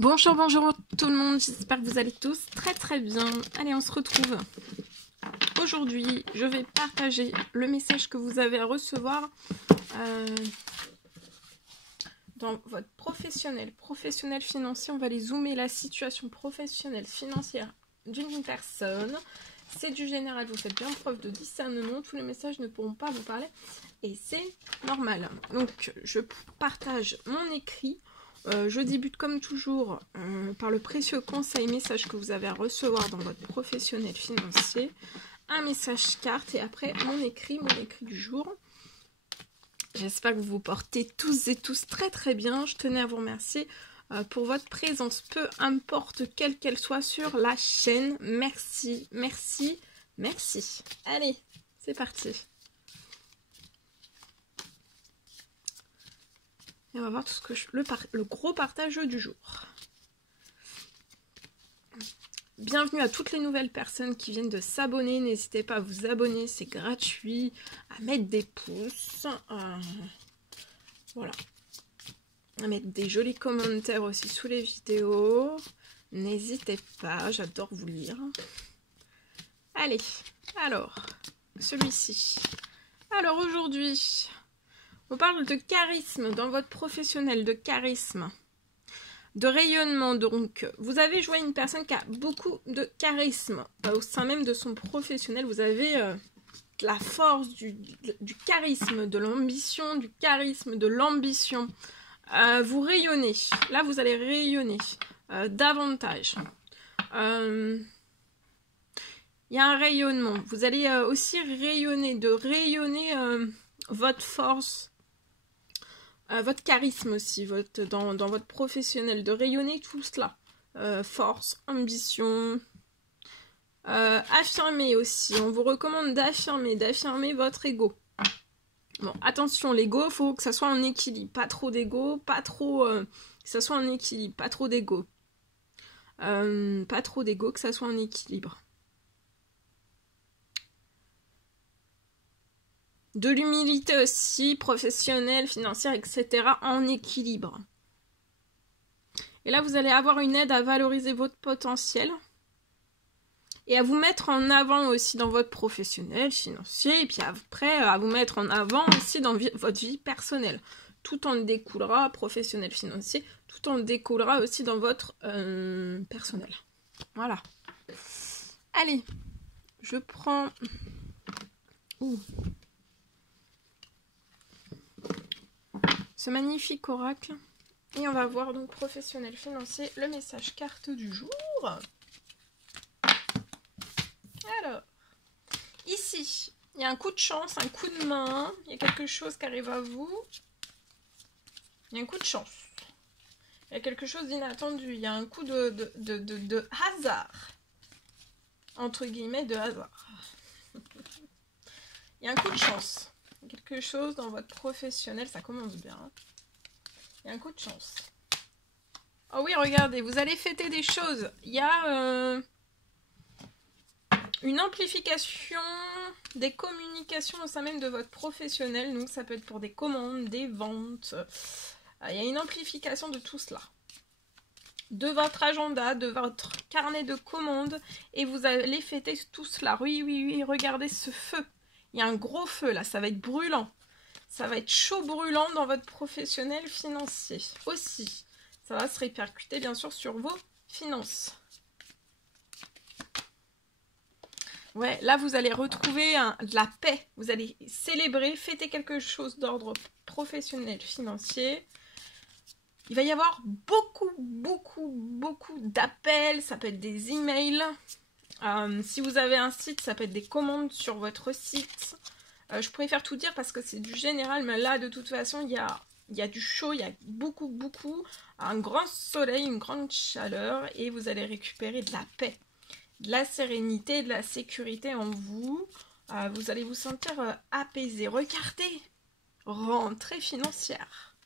Bonjour, bonjour tout le monde, j'espère que vous allez tous très bien. Allez, on se retrouve. Aujourd'hui, je vais partager le message que vous avez à recevoir dans votre professionnel financier. On va aller zoomer la situation professionnelle financière d'une personne. C'est du général, vous faites bien preuve de discernement, tous les messages ne pourront pas vous parler et c'est normal. Donc, je partage mon écrit. Je débute comme toujours par le précieux conseil message que vous avez à recevoir dans votre professionnel financier, un message carte et après mon écrit du jour. J'espère que vous vous portez tous et tous très bien. Je tenais à vous remercier pour votre présence, peu importe quelle qu'elle soit sur la chaîne. Merci. Allez, c'est parti. Et on va voir tout ce que le gros partage du jour. Bienvenue à toutes les nouvelles personnes qui viennent de s'abonner. N'hésitez pas à vous abonner, c'est gratuit. À mettre des pouces. Voilà. À mettre des jolis commentaires aussi sous les vidéos. N'hésitez pas, j'adore vous lire. Allez, alors, celui-ci. Alors aujourd'hui, on parle de charisme dans votre professionnel, de charisme, de rayonnement. Donc, vous avez joué une personne qui a beaucoup de charisme. Au sein même de son professionnel, vous avez la force du charisme, de l'ambition, du charisme, de l'ambition. Vous rayonnez. Là, vous allez rayonner davantage. Il y a un rayonnement. Vous allez aussi rayonner, votre force, votre charisme aussi, dans votre professionnel, de rayonner tout cela. Force, ambition, affirmer aussi. On vous recommande d'affirmer votre ego. Bon, attention, l'ego, il faut que ça soit en équilibre. Pas trop d'ego, pas trop... que ça soit en équilibre, pas trop d'ego. Pas trop d'ego, que ça soit en équilibre. De l'humilité aussi, professionnelle, financière, etc. en équilibre. Et là, vous allez avoir une aide à valoriser votre potentiel et à vous mettre en avant aussi dans votre professionnel, financier, et puis après, à vous mettre en avant aussi dans votre vie personnelle. Tout en découlera, professionnel, financier, tout en découlera aussi dans votre personnel. Voilà. Allez, je prends... ce magnifique oracle. Et on va voir donc professionnel financier, le message carte du jour. Alors, ici, il y a un coup de chance, un coup de main. Il y a quelque chose qui arrive à vous. Il y a un coup de chance. Il y a quelque chose d'inattendu. Il y a un coup de hasard. Entre guillemets, de hasard. Il y a un coup de chance. Quelque chose dans votre professionnel, ça commence bien. Il y a un coup de chance. Oh oui, regardez, vous allez fêter des choses. Il y a une amplification des communications au sein même de votre professionnel. Donc ça peut être pour des commandes, des ventes. Il y a une amplification de tout cela. De votre agenda, de votre carnet de commandes. Et vous allez fêter tout cela. Oui, regardez ce feu. Il y a un gros feu là, ça va être brûlant. Ça va être chaud brûlant dans votre professionnel financier aussi. Ça va se répercuter bien sûr sur vos finances. Ouais, là vous allez retrouver de la paix. Vous allez célébrer, fêter quelque chose d'ordre professionnel financier. Il va y avoir beaucoup d'appels. Ça peut être des emails. Si vous avez un site, ça peut être des commandes sur votre site. Je préfère tout dire parce que c'est du général, mais là de toute façon il y a du chaud, il y a beaucoup, un grand soleil, une grande chaleur et vous allez récupérer de la paix, de la sérénité, de la sécurité en vous. Vous allez vous sentir apaisé. Regardez, rentrée financière.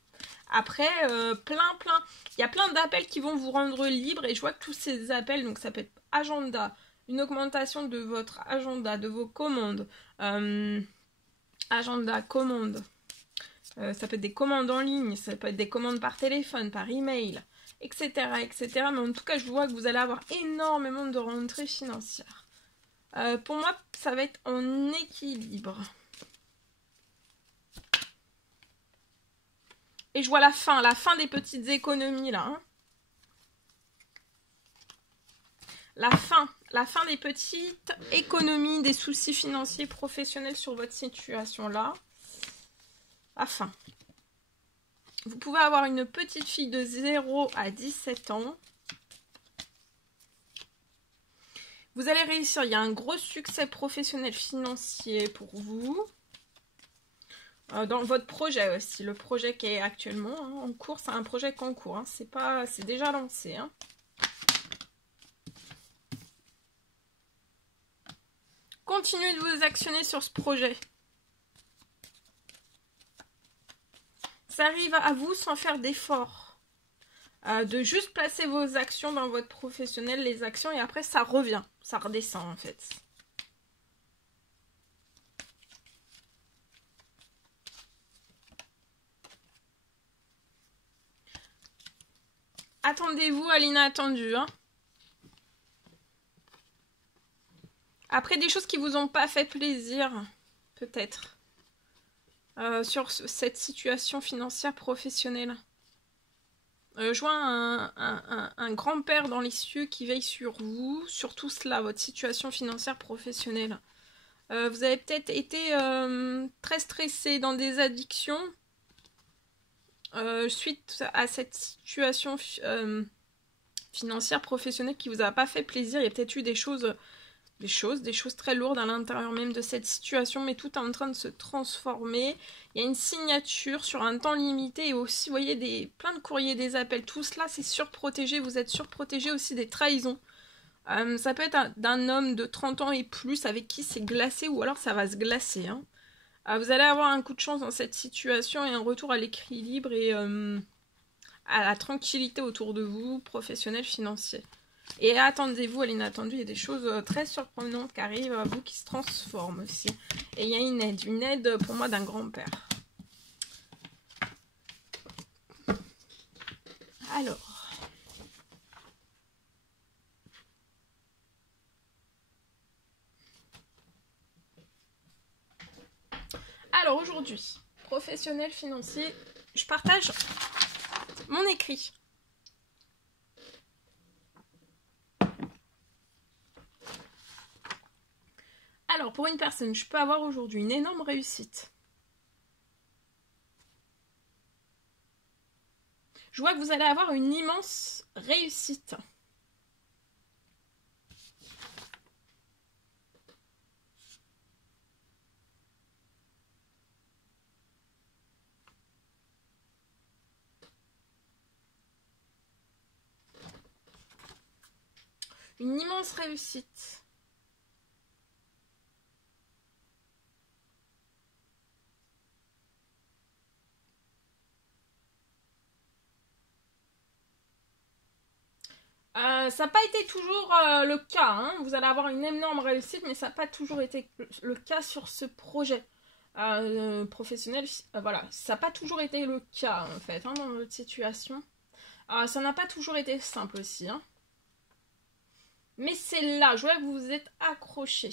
Après, il y a plein d'appels qui vont vous rendre libre et je vois que tous ces appels, donc ça peut être agenda, une augmentation de votre agenda, de vos commandes, agenda, commande, Ça peut être des commandes en ligne, ça peut être des commandes par téléphone, par email, etc., etc. Mais en tout cas, je vois que vous allez avoir énormément de rentrées financières. Pour moi, ça va être en équilibre. Et je vois la fin des petites économies là. Hein. La fin des petites économies, des soucis financiers professionnels sur votre situation là. La fin. Vous pouvez avoir une petite fille de 0 à 17 ans. Vous allez réussir, il y a un gros succès professionnel financier pour vous. Dans votre projet aussi, le projet qui est actuellement en cours, c'est un projet qui est en cours. Hein. C'est déjà lancé. Hein. Continuez de vous actionner sur ce projet. Ça arrive à vous sans faire d'efforts. De juste placer vos actions dans votre professionnel, les actions, et après ça revient. Ça redescend en fait. Attendez-vous à l'inattendu. Hein. Après, des choses qui vous ont pas fait plaisir, peut-être, sur cette situation financière professionnelle. Je vois un grand-père dans les cieux qui veille sur vous, sur tout cela, votre situation financière professionnelle. Vous avez peut-être été très stressé dans des addictions suite à cette situation financière professionnelle qui vous a pas fait plaisir. Il y a peut-être eu des choses très lourdes à l'intérieur même de cette situation, mais tout est en train de se transformer. Il y a une signature sur un temps limité et aussi, vous voyez, plein de courriers, des appels. Tout cela, c'est surprotégé. Vous êtes surprotégé aussi des trahisons. Ça peut être d'un homme de 30 ans et plus avec qui c'est glacé ou alors ça va se glacer. Hein. Vous allez avoir un coup de chance dans cette situation et un retour à l'équilibre et à la tranquillité autour de vous, professionnel, financier. Et attendez-vous à l'inattendu, il y a des choses très surprenantes qui arrivent à vous, qui se transforment aussi. Et il y a une aide pour moi d'un grand-père. Alors aujourd'hui, professionnel, financier, je partage mon écrit. Alors, pour une personne, je peux avoir aujourd'hui une énorme réussite. Je vois que vous allez avoir une immense réussite. Une immense réussite. Ça n'a pas été toujours le cas. Hein. Vous allez avoir une énorme réussite, mais ça n'a pas toujours été le cas sur ce projet professionnel. Voilà, ça n'a pas toujours été le cas, en fait, hein, dans votre situation. Ça n'a pas toujours été simple aussi. Hein. Mais c'est là, je vois que vous vous êtes accroché.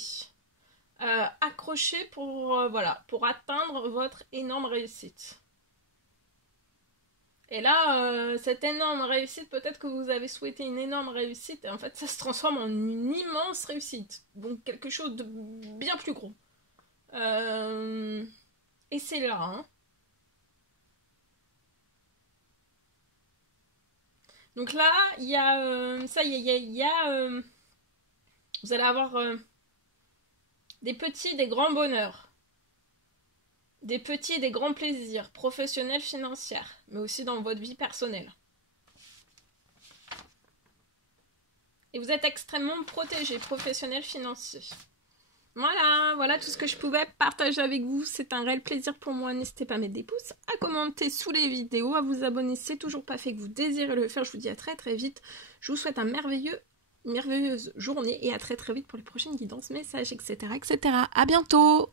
Accroché pour, voilà, pour atteindre votre énorme réussite. Et là, cette énorme réussite, peut-être que vous avez souhaité une énorme réussite, et en fait, ça se transforme en une immense réussite. Donc, quelque chose de bien plus gros. Et c'est là, hein. Donc là, il y a... ça, il y a vous allez avoir des petits, des grands bonheurs. Des petits et des grands plaisirs, professionnels, financiers, mais aussi dans votre vie personnelle. Et vous êtes extrêmement protégé, professionnel, financier. Voilà tout ce que je pouvais partager avec vous. C'est un réel plaisir pour moi. N'hésitez pas à mettre des pouces, à commenter sous les vidéos, à vous abonner si c'est toujours pas fait, que vous désirez le faire. Je vous dis à très très vite. Je vous souhaite une merveilleuse journée et à très très vite pour les prochaines guidances, messages, etc. etc. À bientôt!